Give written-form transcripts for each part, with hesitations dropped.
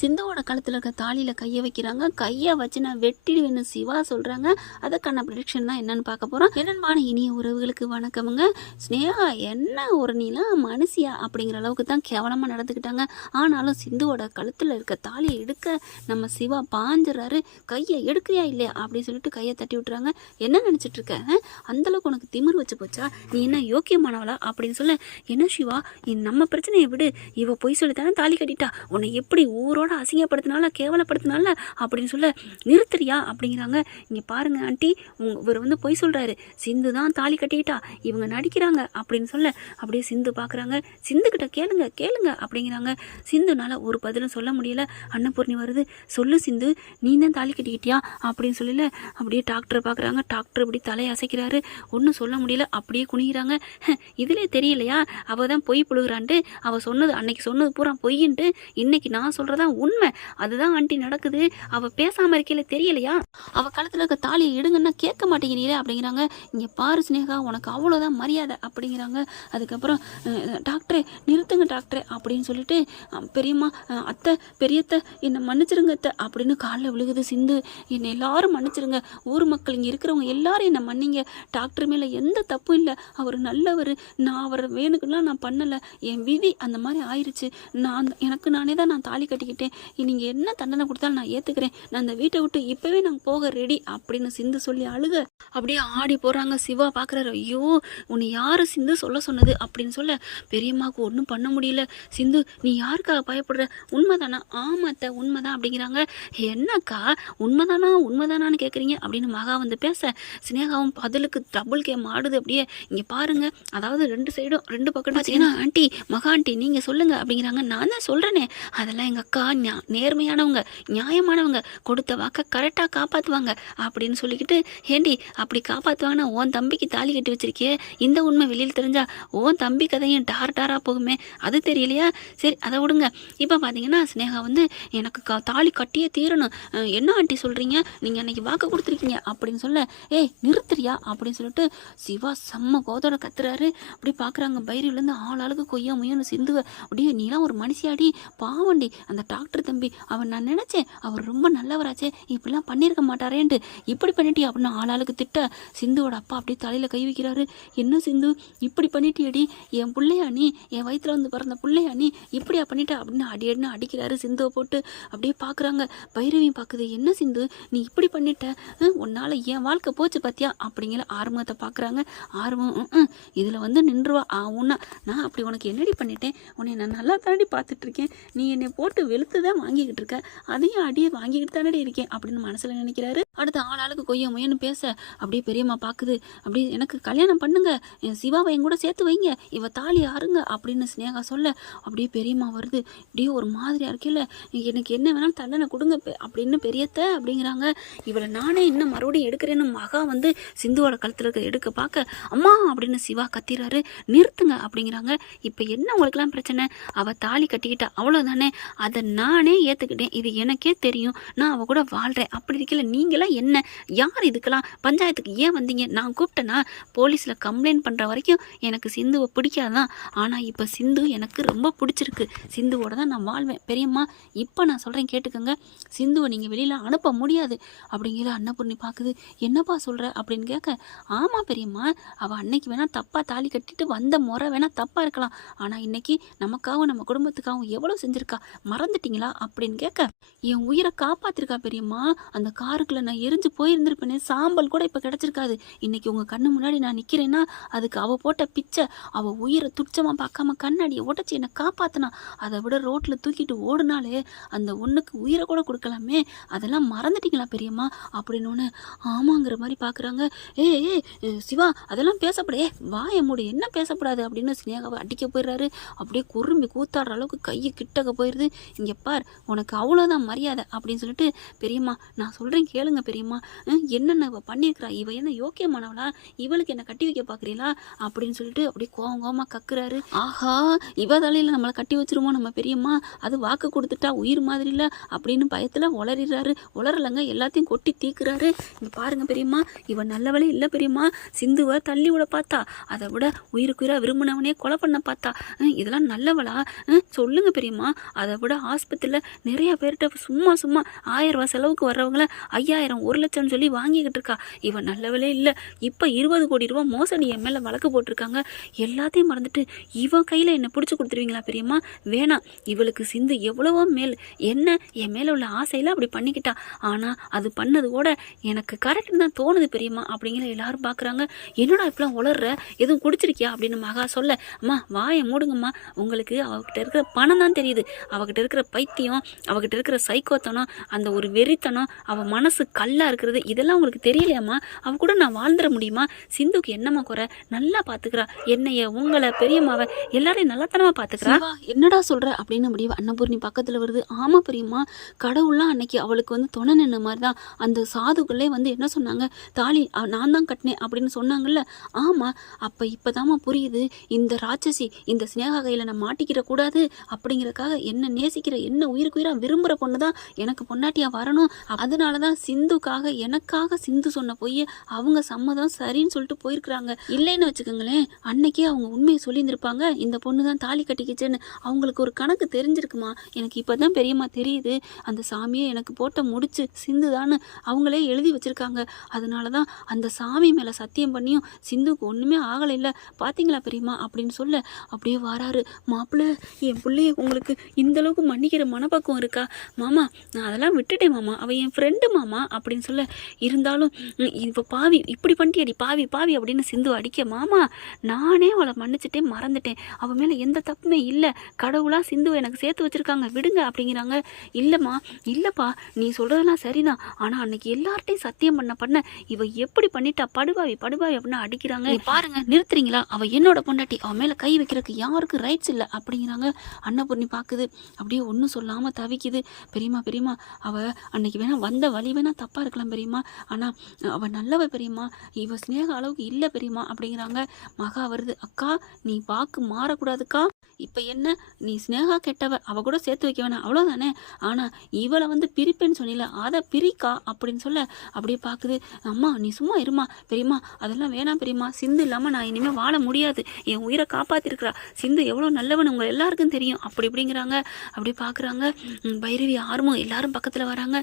சிந்துவோட கழுத்தில் இருக்க தாலியில் கையை வைக்கிறாங்க. கையை வச்சு நான் வெட்டிடுவேன்னு சிவா சொல்கிறாங்க. அதுக்கான ப்ரிடிக்ஷன் தான் என்னென்னு பார்க்க போகிறோம். என்னென்ன இனிய உறவுகளுக்கு வணக்கமுங்க. ஸ்னேகா என்ன ஒரு நீலாம் மனுஷியா அப்படிங்கிற அளவுக்கு தான் கேவலமாக நடந்துக்கிட்டாங்க. ஆனாலும் சிந்துவோட கழுத்தில் இருக்க தாலியை எடுக்க நம்ம சிவா பாஞ்சுறாரு. கையை எடுக்கிறியா இல்லையா அப்படின்னு சொல்லிட்டு கையை தட்டி விட்டுறாங்க. என்ன நினச்சிட்டு இருக்க? அந்தளவுக்கு உனக்கு திமிர் வச்சு போச்சா? நீ என்ன யோக்கியமானவளா அப்படின்னு சொல்ல, என்ன சிவா நம்ம பிரச்சனையை விடு, இவ பொய் சொல்லித்தானே தாலி கட்டிட்டா, உன்னை எப்படி ஊரோட அசிங்கப்படுத்தினால கேவலப்படுத்தினால அப்படின்னு சொல்ல நிறுத்துறியா அப்படிங்கிறாங்க. இங்கே பாருங்க ஆண்டி, இவர் வந்து பொய் சொல்கிறாரு, சிந்து தான் தாலி கட்டிக்கிட்டா, இவங்க நடிக்கிறாங்க அப்படின்னு சொல்ல அப்படியே சிந்து பார்க்குறாங்க. சிந்துக்கிட்ட கேளுங்க கேளுங்க அப்படிங்கிறாங்க. சிந்துனால ஒரு பதிலும் சொல்ல முடியல. அன்னபூர்ணி வருது. சொல்லு சிந்து, நீ தான் தாலி கட்டிக்கிட்டியா அப்படின்னு சொல்லல அப்படியே டாக்டரை பார்க்குறாங்க. டாக்டர் இப்படி தலையை அசைக்கிறாரு. ஒன்றும் சொல்ல முடியல. அப்படியே குனிகிறாங்க. இதிலே தெரியலையா அவள் தான் பொய் புழுகிறான்ட்டு? அவள் சொன்னது அன்னைக்கு சொன்னது பூரா பொய்ன்ட்டு இன்னைக்கு நான் சொல்கிறதா உண்மை. அதுதான் ஆண்டி நடக்குது. அவள் பேசாமல் இருக்கையில் தெரியலையா? அவள் கழுத்தில் இருக்க தாலியை எடுங்கன்னா கேட்க மாட்டேங்கிறீங்களே அப்படிங்கிறாங்க. இங்கே பாரு ஸ்னேகா, உனக்கு அவ்வளோதான் மரியாதை அப்படிங்கிறாங்க. அதுக்கப்புறம் டாக்டரே நிறுத்துங்க டாக்டரே அப்படின்னு சொல்லிட்டு, பெரியம்மா அத்தை பெரியத்தை என்னை மன்னிச்சிருங்க அத்தை அப்படின்னு காலில் விழுகுது சிந்து. என்னை எல்லாரும் மன்னிச்சிருங்க, ஊர் மக்கள் இங்கே இருக்கிறவங்க எல்லாரும் என்னை மன்னிங்க. டாக்டர் மேலே எந்த தப்பும் இல்லை, அவர் நல்லவர், நான் அவரை வேணுக்குலாம் நான் பண்ணலை, என் விதி அந்த மாதிரி ஆயிடுச்சு, எனக்கு நானே தான் நான் தாலி கட்டிக்கிட்டேன், நீங்கள் என்ன தண்டனை கொடுத்தாலும் நான் ஏற்றுக்கிறேன், நான் அந்த வீட்டை விட்டு இப்போவே நாங்கள் போக ரெடி அப்படின்னு சிந்து சொல்லி அழுக அப்படியே ஆடி போகிறாங்க. சிவா பார்க்குறாரு. ஐயோ உன்னை யார் சிந்து சொல்ல சொன்னது அப்படின்னு சொல்ல, பெரியம்மாவுக்கு ஒன்றும் பண்ண முடியல. சிந்து நீ யாருக்காக பயப்படுற? உண்மைதானா? ஆமாத்த உண்மைதான் அப்படிங்கிறாங்க. என்னக்கா உண்மைதானா உண்மைதானான்னு கேட்குறீங்க அப்படின்னு மகா வந்து பேச, ஸ்னேகாவும் பதிலுக்கு டபுள் கேம் ஆடுது. அப்படியே இங்கே பாருங்க, அதாவது ரெண்டு சைடும் ரெண்டு பக்கம் பார்த்தீங்கன்னா, ஆண்டி மகா ஆண்டி நீங்கள் சொல்லுங்கள் அப்படிங்கிறாங்க. நான் தான் சொல்கிறேனே, அதெல்லாம் எங்கள் அக்கா நேர்மையானவங்க, நியாயமானவங்க, கொடுத்த வாக்கை கரெக்டாக காப்பாற்றுவாங்க அப்படின்னு சொல்லிக்கிட்டு, ஏண்டி அப்படி காப்பாற்றுவாங்கன்னா உன் தம்பிக்கு தாலி கட்டி வச்சிருக்கியே, இந்த உண்மை வெளியில் தெரிஞ்சா உன் தம்பி கதையும் டாராக போகுமே, அது தெரியலையா? சரி அதை விடுங்க. இப்போ பார்த்தீங்கன்னா ஸ்னேகா வந்து எனக்கு தாலி கட்டியே தீரணும், என்ன ஆண்டி சொல்கிறீங்க, நீங்கள் அன்றைக்கி வாக்கு கொடுத்துருக்கீங்க அப்படின்னு சொல்ல, ஏய் நிறுத்துறியா அப்படின்னு சொல்லிட்டு சிவா செம்ம கோதோட கத்துறாரு. அப்படி பார்க்குறாங்க. பைரிலேருந்து ஆளாளுக்கு கொய்யா முயன்னு சிந்துவை. அப்படியே நீலாம் ஒரு மனுஷியாடி, பாவண்டி அந்த டாக்டர் தம்பி, அவன் நான் நினச்சேன் அவர் ரொம்ப நல்லவராச்சே, இப்படிலாம் பண்ணியிருக்க மாட்டாரேன்ட்டு இப்படி பண்ணிட்டி அப்படின்னு ஆளாளுக்கு திட்ட, சிந்துவோட அப்பா அப்படியே தலையில் கை வைக்கிறாரு. என்ன சிந்து இப்படி பண்ணிட்டியடி, என் பிள்ளையா நீ, என் வயிற்றுல வந்து பிறந்த பிள்ளையா நீ, இப்படியா பண்ணிட்ட அப்படின்னு அடின்னு அடிக்கிறாரு சிந்துவை போட்டு. அப்படியே பார்க்குறாங்க. பைரவியும் பார்க்குது. என்ன சிந்து நீ இப்படி பண்ணிட்ட, உன்னால் என் வாழ்க்கை போச்சு பார்த்தியா அப்படிங்கிற ஆர்வத்தை பார்க்குறாங்க. ஆர்வம் இதில் வந்து நின்றுவா ஆகும்னா, நான் அப்படி உனக்கு என்னடி பண்ணிட்டேன், உன்னை நான் நல்லா தாண்டி பார்த்துட்ருக்கேன், நீ என்னை போட்டு வெளுத்து தான் வாங்கிக்கிட்டு இருக்க, அதையும் அடியே வாங்கிக்கிட்டு தானே இருக்கேன் அப்படின்னு மனசில் நினைக்கிறாரு. அடுத்த ஆளாளுக்கு கொய்ய முயன்னு பேச அப்படியே பெரியம்மா பார்க்குது. அப்படியே எனக்கு கல்யாணம் பண்ணுங்க, என் சிவாவை என் கூட சேர்த்து வைங்க, இவ தாலி ஆறுங்க அப்படின்னு ஸ்னேகா சொல்ல அப்படியே பெரியம்மா வருது. இப்படியே ஒரு மாதிரியாக இருக்கையில், எனக்கு என்ன வேணாலும் தண்டனை கொடுங்க அப்படின்னு பெரியத்த அப்படிங்கிறாங்க. இவளை நானே இன்னும் மறுபடியும் எடுக்கிறேன்னு மகா வந்து சிந்துவோட கழுத்தில் இருக்க எடுக்க பார்க்க, அம்மா அப்படின்னு சிவா கத்திராரு. நிறுத்துங்க அப்படிங்கிறாங்க. இப்போ என்ன உங்களுக்குலாம் பிரச்சனை, அவள் தாலி கட்டிக்கிட்டா அவ்வளோதானே, அதை நானே ஏற்றுக்கிட்டேன், இது எனக்கே தெரியும், நான் அவள் கூட வாழ்கிறேன், அப்படி இருக்கல நீங்களாம் என்ன, யார் இதுக்கெல்லாம் பஞ்சாயத்துக்கு ஏன் வந்தீங்க, நான் கூப்பிட்டேன்னா போலீஸில் கம்ப்ளைண்ட் பண்ணுற வரைக்கும் எனக்கு சிந்துவை பிடிக்காதான், ஆனால் இப்போ சிந்து எனக்கு ரொம்ப பிடிச்சிருக்கு, சிந்துவோட தான் நான் வாழ்வேன். பெரியம்மா இப்போ நான் சொல்கிறேன் கேட்டுக்கோங்க, சிந்துவை நீங்கள் வெளியில் அனுப்ப முடியாது அப்படிங்கிற அன்னபூர்ணி பார்க்குது. என்னப்பா சொல்கிற அப்படின்னு கேட்க, ஆமாம் பெரியம்மா, அவள் அன்னைக்கு வேணால் தப்பாக தாலி கட்டிட்டு வந்த முறை வேணால் தப்பாக இருக்கலாம், ஆனால் இன்னைக்கு நமக்காகவும் நம்ம குடும்பத்துக்காகவும் எவ்வளோ செஞ்சுருக்கா மறந்துட்டீங்களா அப்படின்னு கேட்க, என் உயிரை காப்பாற்றிருக்கா பெரியம்மா, அந்த காருக்குள்ளே நான் எரிஞ்சு போயிருந்திருப்பேனே, சாம்பல் கூட இப்போ கிடச்சிருக்காது, இன்னைக்கு உங்கள் கண்ணு முன்னாடி நான் நிற்கிறேன்னா அதுக்கு அவள் போட்ட பிச்சை, அவள் உயிரை துச்சமாக பார்க்காம கண்ணாடியை உடச்சி என்னை காப்பாற்றினா, அதை விட ரோட்டில் தூக்கிட்டு ஓடுனாலே அந்த ஒன்றுக்கு உயிரை கூட கொடுக்கலாமே, அதெல்லாம் மறந்துட்டீங்களா பெரியம்மா அப்படின்னு. ஆமாங்கிற மாதிரி பார்க்குறாங்க. ஏ சிவா அதெல்லாம் பேசப்படே, வாய மூடு, என்ன பேசப்படாது அப்படின்னு ஸ்னேகாவை அடிக்க போயிடுறாரு. அப்படியே குறும்பி கூத்தாடுற அளவுக்கு கையை கிட்டக்க போயிடுது. இங்கே பார் உனக்கு அவ்வளோதான் மரியாதை அப்படின்னு சொல்லிட்டு, பெரியம்மா நான் சொல்கிறேன் கேளுங்க பெரியம்மா, என்னென்ன இவள் பண்ணியிருக்கிறா, இவ என்ன யோக்கியமானவளா, இவளுக்கு என்ன கட்டி வைக்க பார்க்குறீங்களா அப்படின்னு சொல்லிட்டு அப்படியே கோவமாக கக்குறாரு. ஆஹா இவ தலையில் நம்மளை கட்டி வச்சிருமோ நம்ம பெரியம்மா, அது வாக்கு கொடுத்துட்டா உயிர் மாதிரி இல்லை அப்படின்னு பயத்தில் உளறிடுறாரு. உளரலங்க, எல்லாத்தையும் கொட்டி தீக்குறாரு. இங்கே பாருங்க பெரியம்மா, இவன் நல்லவளே இல்லை பெரியம்மா, சிந்துவை தள்ளி விட பார்த்தா, அதை விட உயிருக்குயிராக விரும்பினவனே கொலை பண்ண பார்த்தா, இதெல்லாம் நல்லவளா சொல்லுங்க பெரியம்மா, அதை விட ஆஸ்பத்திரியில் நிறைய பேர்கிட்ட சும்மா சும்மா 1000 ரூபா செலவுக்கு வர்றவங்கள 5000 1,00,000 சொல்லி வாங்கிக்கிட்டு இருக்கா. இவன் நல்லவளே இல்லை. இப்போ 20 கோடி ரூபா மோசடி என் மேலே வழக்கு போட்டிருக்காங்க. எல்லாத்தையும் மறந்துட்டு இவன் கையில் என்னை பிடிச்சி கொடுத்துருவீங்களா பெரியம்மா? வேணாம். இவளுக்கு சிந்து எவ்வளவோ மேல் என்ன என் மேலே உள்ள ஆசையில் அப்படி பண்ணிக்கிட்டா. ஆனால் அது பண்ணது கூட எனக்கு கரெக்டுன்னு தான் தோணுது பெரியம்மா அப்படிங்கிற எல்லாரும் பார்க்குறாங்க. என்னடா இப்பெல்லாம் உளர்ற, எதுவும் குடிச்சிருக்கியா அப்படின்னு மகா சொல்ல, அம்மா வாயை மூடுங்கம்மா, உங்களுக்கு அவகிட்ட இருக்கிற பணம் தான் தெரியுது. அவகிட்ட இருக்கிற பைத்தியம், அவகிட்ட இருக்கிற சைக்கோத்தனம், அந்த ஒரு வெறித்தனம், அவள் மனசு கல்லாக இருக்கிறது, இதெல்லாம் உங்களுக்கு தெரியலையாம்மா? அவ கூட நான் வாழ்ந்துட முடியுமா? சிந்துக்கு என்னம்மா குறை? நல்லா பார்த்துக்கிறா என்னைய, உங்களை, பெரியம்மாவை எல்லாரையும் நல்லாத்தனமாக பார்த்துக்கிறா. என்னடா சொல்கிற அப்படின்னு அப்படி அன்னபூர்ணி பக்கத்தில் வருது. ஆமாம் பெரியம்மா, கடவுள்லாம் அன்னைக்கு அவளுக்கு வந்து துணை நின்ன மாதிரி தான். அந்த சாதுக்களே வந்து என்ன சொன்னாங்க, தாலி நான் தான் கட்டினேன் அப்படின்னு சொன்னாங்கல்ல. ஆமாம், அப்போ இப்போதாம்மா புரியுது, இந்த ராட்சசி இந்த ஸ்னேகா கையில் நான் மாட்டிக்கிற கூடாது அப்படிங்கிறக்காக என்ன நேசிக்கிற, என்ன உயிருக்கு உயிராக விரும்புகிற பொண்ணு தான் எனக்கு பொண்டாட்டியாக வரணும். அதனால தான் சிந்துக்காக எனக்காக சிந்து சொன்ன பொய்யை அவங்க சம்மதம் சரின்னு சொல்லிட்டு போயிருக்கிறாங்க. இல்லைன்னு வச்சுக்கோங்களேன், அன்னைக்கே அவங்க உண்மையை சொல்லியிருந்திருப்பாங்க. இந்த பொண்ணு தான் தாலி கட்டிக்கிச்சுன்னு அவங்களுக்கு ஒரு கணக்கு தெரிஞ்சிருக்குமா. எனக்கு இப்போ தான் பெரியம்மா தெரியுது, அந்த சாமியை எனக்கு போட்ட முடிச்சு சிந்து தான்னு அவங்களே எழுதி வச்சுருக்காங்க. அதனால தான் அந்த சாமி மேலே சத்தியம் பண்ணியும் சிந்துக்கு ஒன்றுமே ஆகலை இல்லை பார்த்தீங்களா பெரியம்மா அப்படின்னு சொல்ல அப்படியே வராரு. மாப்பிள்ளை, என் பிள்ளைய உங்களுக்கு இந்தளவுக்கு மன்னிக்கிற மனப்பக்குவம் இருக்கா மாமா? நான் அதெல்லாம் விட்டுட்டேன் மாமா, அவள் என் ஃப்ரெண்டு மாமா அப்படின்னு சொல்ல, இருந்தாலும் இப்போ பாவி இப்படி பண்ணிட்டியடி பாவி பாவி அப்படின்னு சிந்து அடிக்க, மாமா நானே அவளை மன்னிச்சுட்டேன், மறந்துட்டேன், அவள் மேலே எந்த தப்புமே இல்லை, கடவுளாக சிந்துவை எனக்கு சேர்த்து வச்சுருக்காங்க, விடுங்க அப்படிங்கிறாங்க. இல்லைம்மா இல்லைப்பா, நீ சொல்கிறதெல்லாம் சரிதான், ஆனால் அன்னைக்கு எல்லார்ட்டையும் சத்தியம் பண்ண இவ எப்படி பண்ணிட்டா, படுபாவி படுபாவி அப்படின்னு அடிக்கிறாங்க. பாருங்க நிறுத்துறீங்களா, அவள் என்னோட பொண்டாட்டி, அவன் மேலே கை வைக்கிறதுக்கு யாருக்கும் ரைட்ஸ் இல்லை அப்படிங்கிறாங்க. அன்னபூர்ணி பார்க்குது, அப்படியே ஒன்றும் சொல்லாமல் தவிக்குது. பெரியம்மா பெரியம்மா, அவள் அன்னைக்கு வேணா வந்த வழி வேணா தப்பாக இருக்கலாம் பெரியம்மா, ஆனால் அவள் நல்லவ பெரியம்மா, இவ ஸ்னேக அளவுக்கு இல்லை பெரியம்மா அப்படிங்கிறாங்க. மகா வருது, அக்கா நீ வாக்கு மாறக்கூடாதுக்கா, இப்போ என்ன நீ ஸ்னேகா கெட்டவ, அவள் கூட சேர்த்து வைக்க வேணாம் அவ்வளோதானே, ஆனால் இவளை வந்து பிரிப்பேன்னு சொன்னில, அதை பிரிக்கா அப்படின்னு சொல்ல அப்படியே பார்க்குது. அம்மா நீ சும்மா இருமா பெரியம்மா, அதெல்லாம் வேணாம் பெரியம்மா, சிந்து இல்லாமல் நான் இனிமேல் வாழ முடியாது, என் உயிரை காப்பாற்றிருக்கிறா, சிந்து எவ்வளோ நல்லவன் உங்கள் எல்லாருக்கும் தெரியும் அப்படி இப்படிங்கிறாங்க. அப்படி பார்க்குறாங்க. பைரவி ஆர்வம் எல்லாரும் பக்கத்தில் வராங்க.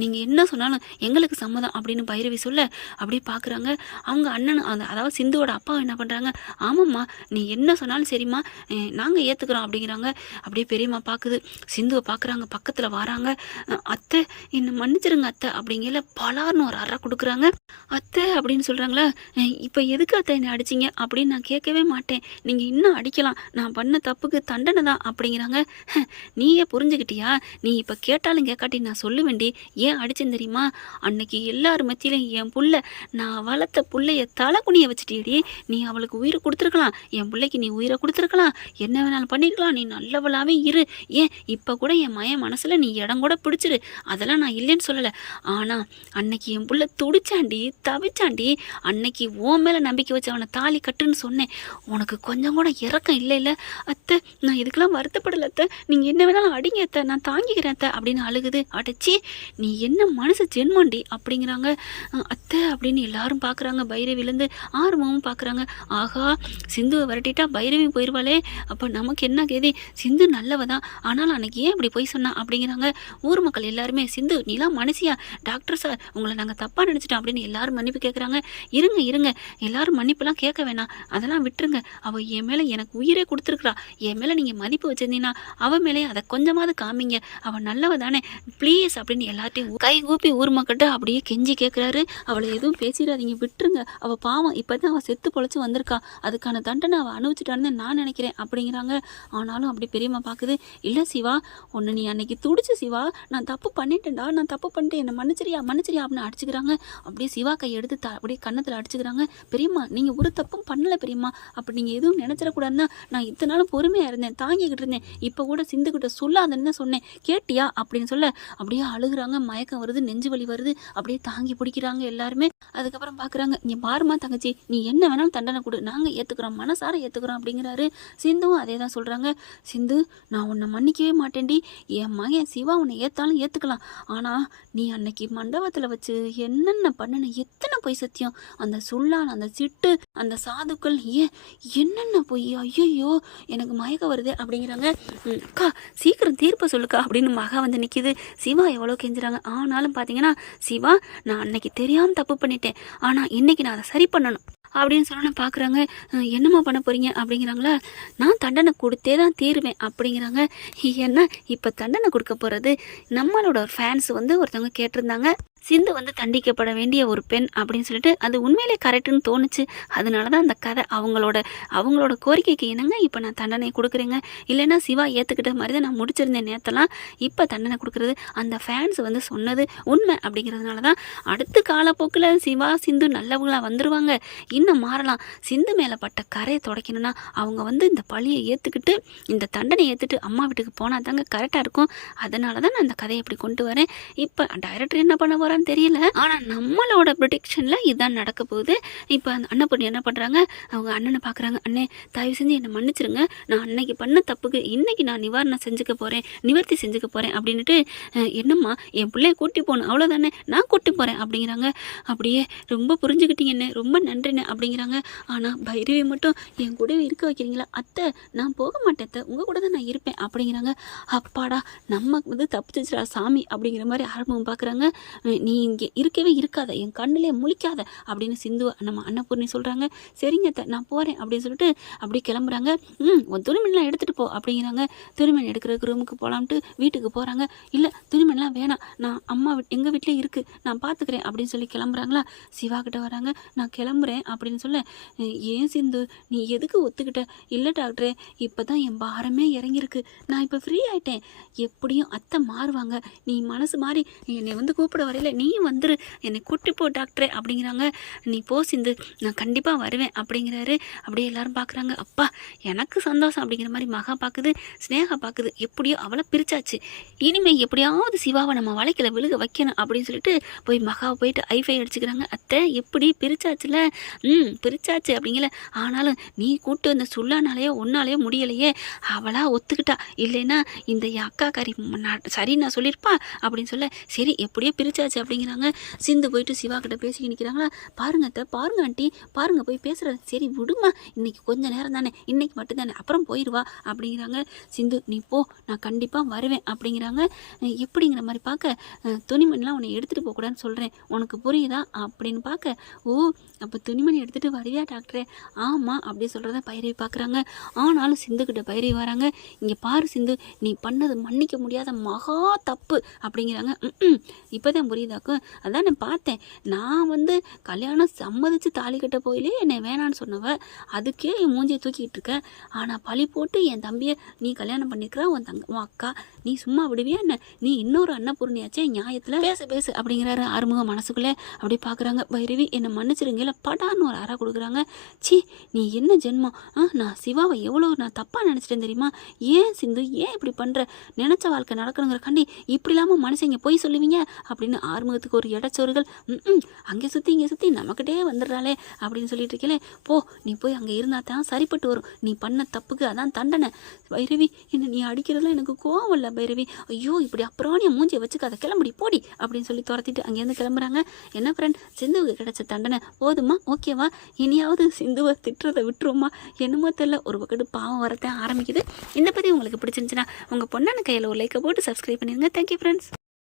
நீங்கள் என்ன சொன்னாலும் எங்களுக்கு சம்மதம் அப்படின்னு பைரவி சொல்ல அப்படியே பார்க்குறாங்க. அவங்க அண்ணன் அதாவது சிந்துவோட அப்பா என்ன பண்ணுறாங்க, ஆமாம்மா நீ என்ன சொன்னாலும் சரிம்மா நாங்கள் ஏற்றுக்குறோம் அப்படிங்கிறாங்க. அப்படியே பெரியம்மா பார்க்குது, சிந்துவை பார்க்குறாங்க, பக்கத்தில் வராங்க. அத்தை என்னை மன்னிச்சிருங்க அத்தை அப்படிங்கல பலார்னு ஒரு அறை கொடுக்குறாங்க. அத்தை அப்படின்னு சொல்கிறாங்களா, இப்போ எதுக்கு அத்தை என்னை அடிச்சிங்க அப்படின்னு நான் கேட்கவே மாட்டேன், நீங்கள் இன்னும் அடிக்கலாம், நான் பண்ண தப்புக்கு தண்டனை தான் அப்படிங்கிறாங்க. நீயே புரிஞ்சுக்கிட்டியா, நீ இப்போ கேட்டாலும் கேட்காட்டி நான் சொல்லுவேண்டி, ஏன் அடிச்சேன்னு தெரியுமா, அன்னைக்கு எல்லார் மத்தியிலும் என் புள்ள, நான் வளர்த்த புள்ளைய தலை குனிய வச்சுட்டியடி, நீ அவளுக்கு உயிரை கொடுத்துருக்கலாம், என் பிள்ளைக்கு நீ உயிரை கொடுத்துருக்கலாம், என்ன வேணாலும் பண்ணியிருக்கலாம், நீ நல்லவளாகவே இரு, ஏன் இப்போ கூட என் மயன் மனசில் நீ இடம் கூட பிடிச்சிரு, அதெல்லாம் நான் இல்லைன்னு சொல்லலை, ஆனால் அன்னைக்கு என் புள்ள துடிச்சாண்டி தவிச்சாண்டி, அன்னைக்கு உன் மேலே நம்பிக்கை வச்சு அவனை தாலி கட்டுன்னு சொன்னேன், உனக்கு கொஞ்சம் கூட இறக்கம் இல்லை இல்லை அத்தை, நான் இதுக்கெல்லாம் வருத்தப்படலை அத்தை, நீங்கள் என்ன வேணாலும் அடிங்க அத்தை, நான் தாங்கிக்கிறேன் அத்தை அப்படின்னு அழுகுது. அடைச்சி நீ என்ன மனசு ஜென்மண்டி அப்படிங்கிறாங்க. அத்தை அப்படின்னு எல்லாரும் பார்க்குறாங்க, பைரவிலேருந்து ஆர்வமும் பார்க்குறாங்க. ஆகா சிந்துவை விரட்டிட்டா பைரவி போயிடுவாளே, அப்போ நமக்கு என்ன கேதி, சிந்து நல்லவ தான், ஆனாலும் அன்னைக்கு ஏன் இப்படி போய் சொன்னா அப்படிங்கிறாங்க. ஊர் மக்கள் எல்லாருமே, சிந்து நீலாம் மனுஷியா, டாக்டர் சார் உங்களை நாங்கள் தப்பாக நினச்சிட்டோம் அப்படின்னு எல்லாரும் மன்னிப்பு கேட்குறாங்க. இருங்க இருங்க எல்லாரும் மன்னிப்புலாம் கேட்க வேணாம், அதெல்லாம் விட்டுருங்க, அவள் என் மேலே எனக்கு உயிரே கொடுத்துருக்குறா, என் மேலே நீங்கள் மதிப்பு வச்சிருந்தீங்கன்னா அவன் மேலே அதை கொஞ்சமாவது காமிங்க, அவள் நல்லவ தானே ப்ளீஸ் அப்படின்னு எல்லாத்தையும் கை கூப்பி ஊர் மக்கள்கிட்ட அப்படியே கெஞ்சி கேட்குறாரு. அவளை எதுவும் பேசிடாதீங்க, விட்டுருங்க, அவள் பாவம் இப்போ தான் அவள் செத்து பொழைச்சி வந்திருக்கா, அதுக்கான தண்டனை அவள் அனுபவிச்சுட்டான்னு நான் நினைக்கிறேன் அப்படிங்கிறாங்க. ஆனாலும் அப்படி பெரியம்மா பார்க்குது, இல்லை சிவா ஒன்று நீ அன்னைக்கு துடிச்சு சிவா, நான் தப்பு பண்ணிட்டேன்டா, நான் தப்பு பண்ணிட்டேன், என்னை மன்னிச்சிரியா மன்னிச்சிரியா அப்படின்னு அடிச்சுக்கிறாங்க. அப்படியே சிவா கை எடுத்து அப்படியே கன்னத்தில் அடிச்சுக்கிறாங்க. பெரியம்மா நீங்கள் ஒரு தப்பும் பண்ணலை பெரியம்மா, அப்படி நீங்கள் எதுவும் நினச்சிடக்கூடாதுன்னா நான் இத்தனை நாளும் பொறுமையாக இருந்தேன், தாங்கிக்கிட்டு இருந்தேன், இப்போ கூட சிந்துக்கிட்ட சொல்லாதன்னு சொன்னேன் கேட்டியா அப்படின்னு சொல்ல அப்படியே அழுகுறாங்க. மயக்கம் வருது, நெஞ்சு வலி வருது, அப்படியே தாங்கி பிடிக்கிறாங்க எல்லாருமே. அதுக்கப்புறம் பார்க்குறாங்க, நீ பாருமா தங்கச்சி, நீ என்ன வேணாலும் தண்டனை கொடு, நாங்கள் ஏற்றுக்குறோம், மனசார ஏற்றுக்குறோம் அப்படிங்கிறாரு. சிந்துவும் அதே தான் சொல்கிறாங்க. சிந்து நான் உன்னை மன்னிக்கவே மாட்டேன்டி, என் மகன் சிவா உன்னை ஏற்றாலும் ஏற்றுக்கலாம், ஆனால் நீ அன்னைக்கு மண்டபத்தில் வச்சு என்னென்ன பண்ணுன, எத்தனை பொய் சத்தியம், அந்த சுள்ளான், அந்த சிட்டு, அந்த சாதுக்கள், ஏன் என்னென்ன பொய், ஐயோ எனக்கு மயக்கம் வருது அப்படிங்கிறாங்க. அக்கா சீக்கிரம் தீர்ப்பை சொல்லுக்கா அப்படின்னு மகா வந்து நிற்கிது. சிவா எவ்வளோ கெஞ்சுறாங்க. ஆனாலும் பார்த்தீங்கன்னா சிவா நான் அன்னைக்கு தெரியாமல் தப்பு பண்ணிட்டேன், ஆனால் இன்னைக்கு நான் அதை சரி பண்ணணும் அப்படின்னு சொன்னோன்னே பார்க்குறாங்க. என்னம்மா பண்ண போகிறீங்க அப்படிங்கிறாங்களா. நான் தண்டனை கொடுத்தே தான் தீருவேன் அப்படிங்கிறாங்க. ஏன்னா இப்போ தண்டனை கொடுக்க போகிறது நம்மளோட ஃபேன்ஸ் வந்து ஒருத்தவங்க கேட்டிருந்தாங்க, சிந்து வந்து தண்டிக்கப்பட வேண்டிய ஒரு பெண் அப்படின்னு சொல்லிட்டு அது உண்மையிலே கரெக்டுன்னு தோணுச்சு. அதனால தான் அந்த கதை அவங்களோட கோரிக்கைக்கு இணங்க இப்போ நான் தண்டனை கொடுக்குறேங்க. இல்லைன்னா சிவா ஏற்றுக்கிட்ட மாதிரி தான் நான் முடிச்சிருந்தேன் நேரத்தெல்லாம். இப்போ தண்டனை கொடுக்குறது அந்த ஃபேன்ஸ் வந்து சொன்னது உண்மை அப்படிங்கிறதுனால தான். அடுத்த காலப்போக்கில் சிவா சிந்து நல்லவங்களாக வந்துடுவாங்க, இன்னும் மாறலாம். சிந்து மேலே பட்ட கரையை துடைக்கணும்னா அவங்க வந்து இந்த பழியை ஏற்றுக்கிட்டு இந்த தண்டனை ஏற்றுட்டு அம்மா வீட்டுக்கு போனால் தாங்க கரெக்டாக இருக்கும். அதனால தான் நான் அந்த கதையை இப்படி கொண்டு வரேன். இப்போ டைரக்டர் என்ன பண்ண தெரியல, ஆனா நம்மளோட ப்ரொடெக்ஷன்ல இதுதான் நடக்க போகுது. இப்போ அந்த அன்னபூர்ணி என்ன பண்றாங்க, அவங்க அண்ணனை பாக்குறாங்க. அண்ணே தயவு செஞ்சு என்னை மன்னிச்சிருங்க, நான் அன்னைக்கு பண்ண தப்புக்கு இன்னைக்கு நான் நிவர்த்தி செஞ்சுக்க போறேன் அப்படின்ட்டு. என்னம்மா என் பிள்ளைய கூட்டி போகணும் அவ்வளோதானே, நான் கூட்டி போறேன் அப்படிங்கிறாங்க. அப்படியே ரொம்ப புரிஞ்சுக்கிட்டீங்கண்ணே, ரொம்ப நன்றிண்ணே அப்படிங்கிறாங்க. ஆனா பைரவி மட்டும் என் கூட இருக்க வைக்கிறீங்களா? அத்தை நான் போக மாட்டேன் அத்தை, உங்க கூட தான் நான் இருப்பேன் அப்படிங்கிறாங்க. அப்பாடா நம்ம வந்து தப்பிச்சிச்சுடா சாமி அப்படிங்கிற மாதிரி ஆரம்பம் பார்க்குறாங்க. நீ இங்கே இருக்கவே இருக்காத, என் கண்ணிலே முழிக்காத அப்படின்னு சிந்து நம்ம அன்னபூர்ணி சொல்கிறாங்க. சரிங்க நான் போகிறேன் அப்படின்னு சொல்லிட்டு அப்படியே கிளம்புறாங்க. உன் துணிமணிலாம் எடுத்துகிட்டு போ அப்படிங்கிறாங்க. துணிமணி எடுக்கிறதுக்கு ரூமுக்கு போகலான்ட்டு வீட்டுக்கு போகிறாங்க. இல்லை துணிமணிலாம் வேணாம், நான் அம்மா எங்கள் வீட்டிலே இருக்குது, நான் பார்த்துக்கிறேன் அப்படின்னு சொல்லி கிளம்புறாங்களா. சிவா கிட்ட வராங்க. நான் கிளம்புறேன் அப்படின்னு சொல்ல, ஏன் சிந்து நீ எதுக்கு ஒத்துக்கிட்ட? இல்லை டாக்டரே இப்போ தான் என் பாரமே இறங்கியிருக்கு, நான் இப்போ ஃப்ரீ ஆகிட்டேன், எப்படியும் அத்தை மாறுவாங்க, நீ மனசு மாறி என்னை வந்து கூப்பிட வரையில நீயும் வந்துரு, என்னை கூட்டி போ டாக்டரே அப்படிங்கிறாங்க. நீ போ சிந்து நான் கண்டிப்பாக வருவேன் அப்படிங்கிறாரு. அப்படியே எல்லாரும் பார்க்குறாங்க. அப்பா எனக்கு சந்தோஷம் அப்படிங்கிற மாதிரி மகா பார்க்குது, ஸ்னேகா பார்க்குது. எப்படியோ அவளை பிரிச்சாச்சு, இனிமேல் எப்படியாவது சிவாவை நம்ம வளைக்கல விழுக வைக்கணும் அப்படின்னு சொல்லிட்டு போய் மகாவை போயிட்டு ஐஃபை அடிச்சுக்கிறாங்க. அத்தை எப்படி பிரிச்சாச்சுல, பிரிச்சாச்சு அப்படிங்கல. ஆனாலும் நீ கூட்டு வந்த சுல்லானாலேயோ ஒன்னாலேயோ முடியலையே, அவளா ஒத்துக்கிட்டா, இல்லைன்னா இந்த அக்கா காரி சரி நான் சொல்லியிருப்பா அப்படின்னு சொல்ல, சரி எப்படியோ பிரிச்சாச்சு அப்படிங்கிறாங்க. சிந்து போயிட்டு சிவா கிட்ட பேசிக்க நிற்கிறாங்களா. பாருங்க அத்தை, பாருங்க ஆண்டி, பாருங்க போய் பேசுறது, சரி விடுமா இன்னைக்கு கொஞ்ச நேரம் தானே, இன்னைக்கு மட்டும் தானே, அப்புறம் போயிடுவா அப்படிங்கிறாங்க. சிந்து நீ போ நான் கண்டிப்பாக வருவேன் அப்படிங்கிறாங்க. எப்படிங்கிற மாதிரி பார்க்க, துணிமணிலாம் உன்னை எடுத்துகிட்டு போகக்கூடாதுன்னு சொல்கிறேன், உனக்கு புரியுதா அப்படின்னு பார்க்க, ஓ அப்போ துணிமணி எடுத்துகிட்டு வருவியா டாக்டரே? ஆமாம் அப்படி சொல்கிறத பைரவி பார்க்குறாங்க. ஆனாலும் சிந்துக்கிட்ட பைரவி வராங்க. இங்கே பாரு சிந்து, நீ பண்ணது மன்னிக்க முடியாத மகா தப்பு அப்படிங்கிறாங்க. இப்போ தான் புரியுதாக்கும், அதான் நான் பார்த்தேன், நான் வந்து கல்யாணம் சம்மதிச்சு தாலி கட்ட போயிலே என்னை வேணான்னு சொன்னவ, அதுக்கே என் மூஞ்சியை தூக்கிட்டு இருக்க, ஆனால் பழி போட்டு என் தம்பியை நீ கல்யாணம் பண்ணிக்கிறா, உன் அக்கா, நீ சும்மா விடுவியா என்ன? நீ இன்னொரு அன்னபூர்ணியாச்சே, நியாயத்தில் பேசு அப்படிங்கிறாரு ஆறுமுகம் மனசுக்குள்ளே. அப்படி பார்க்குறாங்க. பைரவி என்னை மன்னிச்சிருங்க படான்னு ஒரு அறை கொடுக்குறாங்க. சி நீ என்ன ஜென்மம், நான் சிவாவை எவ்வளோ நான் தப்பாக நினச்சிட்டேன் தெரியுமா? ஏன் சிந்து ஏன் இப்படி பண்ணுற? நினச்ச வாழ்க்கை நடக்கணுங்கிற கண்டி இப்படி இல்லாமல் மனுஷங்க போய் சொல்லுவீங்க அப்படின்னு ஆறுமுகத்துக்கு ஒரு இடச்சோறுகள். அங்கே சுற்றி இங்கே சுற்றி நமக்கிட்டே வந்துடுறாளே அப்படின்னு சொல்லிட்டு இருக்கலே, போ நீ போய் அங்கே இருந்தால் தான் சரிப்பட்டு வரும், நீ பண்ண தப்புக்கு அதான் தண்டனை. பைரவி என்ன நீ அடிக்கிறதுலாம் எனக்கு கோவம் இல்லை பைரவி, ஐயோ இப்படி அப்புறம் நீ மூஞ்சியை வச்சுக்காத, கிளம்புடி போடி அப்படின்னு சொல்லி துரத்திட்டு அங்கேருந்து கிளம்புறாங்க. என்ன ஃப்ரெண்ட், சிந்துவுக்கு கிடைச்ச தண்டனை போதுமா, ஓகேவா? இனியாவது சிந்துவை திட்டுறதை விட்டுருவோமா? என்னமோ தெரியல, ஒரு பக்கத்து பாவம் வரத்தான் ஆரம்பிக்குது. இந்த பற்றி உங்களுக்கு பிடிச்சிருந்துச்சுன்னா உங்கள் பொண்ணான கையில் ஒரு லைக்கை போட்டு சப்ஸ்கிரைப் பண்ணிடுங்க. Thank you friends.